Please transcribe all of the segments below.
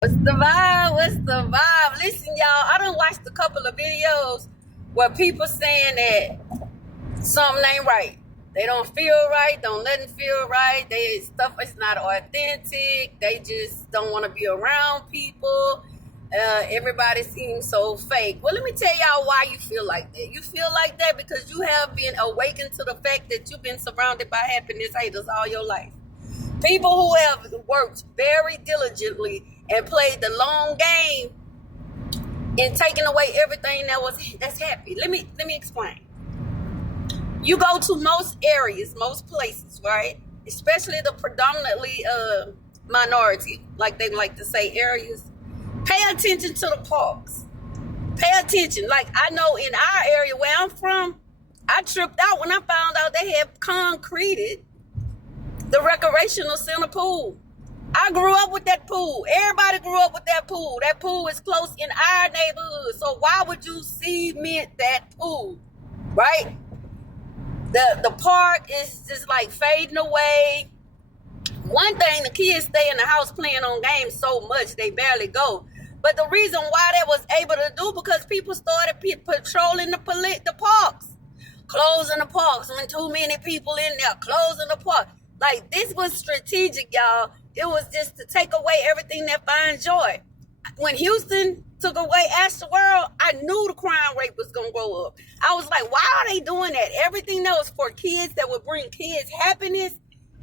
What's the vibe? What's the vibe? Listen, y'all, I done watched a couple of videos where people saying that something ain't right. They don't feel right, don't let them feel right. They stuff is not authentic. They just don't want to be around people. Everybody seems so fake. Well, let me tell y'all why you feel like that. You feel like that because you have been awakened to the fact that you've been surrounded by happiness haters all your life. People who have worked very diligently and played the long game and taken away everything that's happy. Let me explain. You go to most areas, most places, right? Especially the predominantly minority, like they like to say, areas. Pay attention to the parks. Pay attention. Like I know in our area where I'm from, I tripped out when I found out they had concreted the recreational center pool. I grew up with that pool. Everybody grew up with that pool. That pool is close in our neighborhood. So why would you cement that pool? Right? The park is just like fading away. One thing, the kids stay in the house playing on games so much they barely go. But the reason why that was able to do because people started patrolling the parks. Closing the parks when too many people in there. Closing the park. Like, this was strategic, y'all. It was just to take away everything that finds joy. When Houston took away Astroworld, I knew the crime rate was going to go up. I was like, why are they doing that? Everything that was for kids that would bring kids happiness,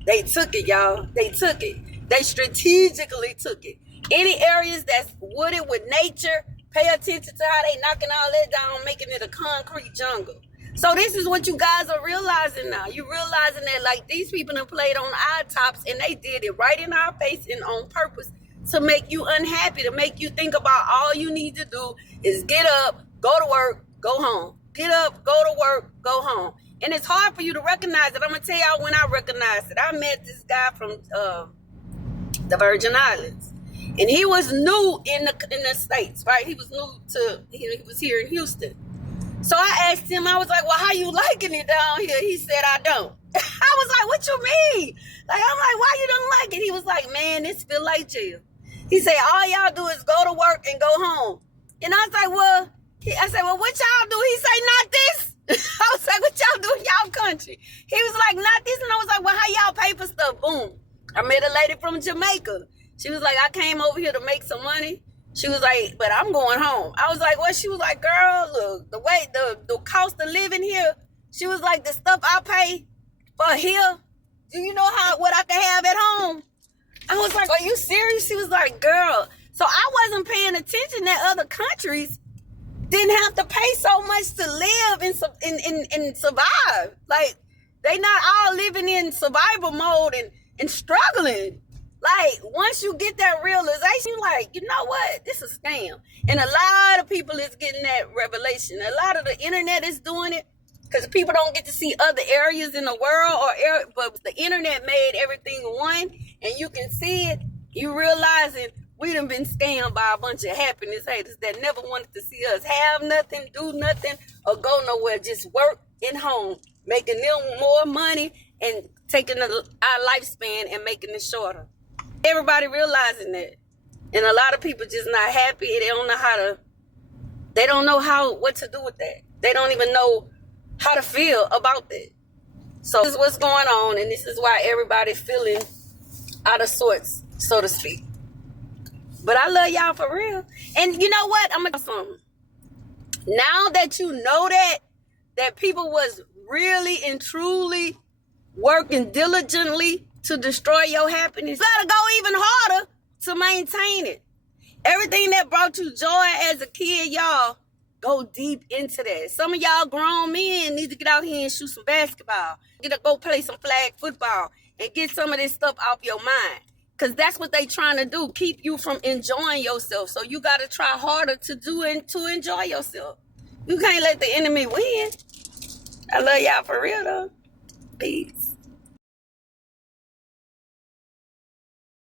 they took it, y'all. They took it. They strategically took it. Any areas that's wooded with nature, pay attention to how they knocking all that down, making it a concrete jungle. So this is what you guys are realizing now. You're realizing that like these people have played on our tops and they did it right in our face and on purpose to make you unhappy, to make you think about all you need to do is get up, go to work, go home. Get up, go to work, go home. And it's hard for you to recognize it. I'm going to tell y'all when I recognized it. I met this guy from the Virgin Islands. And he was new in the States, right? He was he was here in Houston. So I asked him, I was like, well, how you liking it down here? He said, I don't. I was like, what you mean? Like, I'm like, why you don't like it? He was like, man, this feel like jail. He said, all y'all do is go to work and go home. And I was like, I said, well, what y'all do? He said, not this. I was like, what y'all do in y'all country? He was like, not this. And I was like, well, how y'all pay for stuff? Boom. I met a lady from Jamaica. She was like, I came over here to make some money. She was like, but I'm going home. I was like, what? She was like, girl, look, the way, the cost of living here. She was like, the stuff I pay for here, do you know what I can have at home? I was like, are you serious? She was like, girl. So I wasn't paying attention that other countries didn't have to pay so much to live and survive. Like, they not all living in survival mode and struggling. Like, once you get that realization, you're like, you know what? This is a scam. And a lot of people is getting that revelation. A lot of the internet is doing it because people don't get to see other areas in the world, but the internet made everything one, and you can see it. You realizing we done been scammed by a bunch of happiness haters that never wanted to see us have nothing, do nothing, or go nowhere. Just work and home, making them more money and taking our lifespan and making it shorter. Everybody realizing that. And a lot of people just not happy. They don't know what to do with that. They don't even know how to feel about that. So this is what's going on, and this is why everybody's feeling out of sorts, so to speak. But I love y'all for real. And you know what? I'm gonna tell you something. Now that you know that people was really and truly working diligently to destroy your happiness, you gotta go even harder to maintain it. Everything that brought you joy as a kid, y'all, go deep into that. Some of y'all grown men need to get out here and shoot some basketball. Go play some flag football and get some of this stuff off your mind. Because that's what they trying to do, keep you from enjoying yourself. So you got to try harder to enjoy yourself. You can't let the enemy win. I love y'all for real, though. Peace.